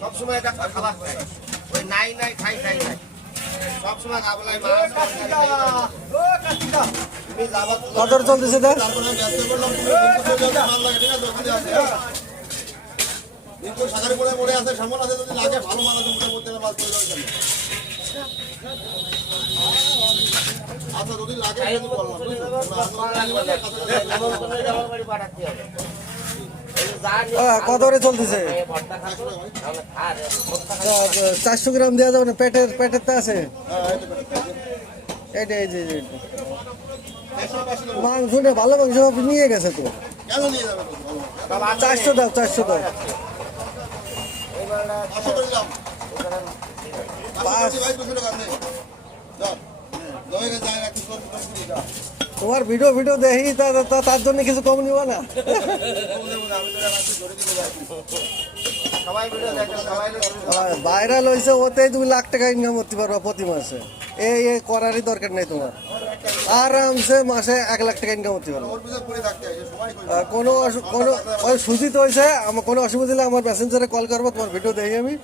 সবসময় একটা খাবার খায় ওই নাই নাই খাই খাই নাই সবসময় গাবলাই কত চলতেছে? কত করে চলতেছে? 400 গ্রাম দেওয়া যাবে না? পেটের তো আছে মাংস ভালো মাংস নিয়ে গেছে তো। 400 দাও, 400 দাও। তোমার ভিডিও দেখি তার জন্য কিছু কম নিবা না? ভাইরাল হয়েছে ওতেই 2 লাখ টাকা ইনকাম করতে পারবা প্রতি মাসে। এই করারই দরকার নেই তোমার, আরামসে মাসে 1 লাখ টাকা ইনকাম করতে পারবো। কোনো সুজিত হয়েছে আমার কোনো অসুবিধা হলে আমার প্যাসেঞ্জারে কল করবো, তোমার ভিডিও দেখি আমি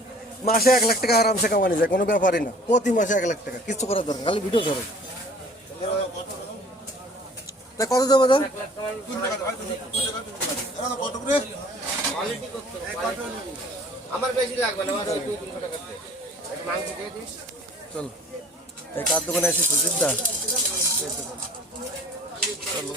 মাসে 1 লাখ টাকা আরামসে কামানি যায়, কোনো ব্যাপারই না। প্রতি মাসে 1 লাখ টাকা, কিছু করার দরকার, খালি ভিডিও ধরো। তা কত দেবো দাদা? আমার বেশি লাগবে না, 200-300 টাকা মাংস দিয়ে দিস। চল এই কার দোকানে এসে সুজিত দা। চলো।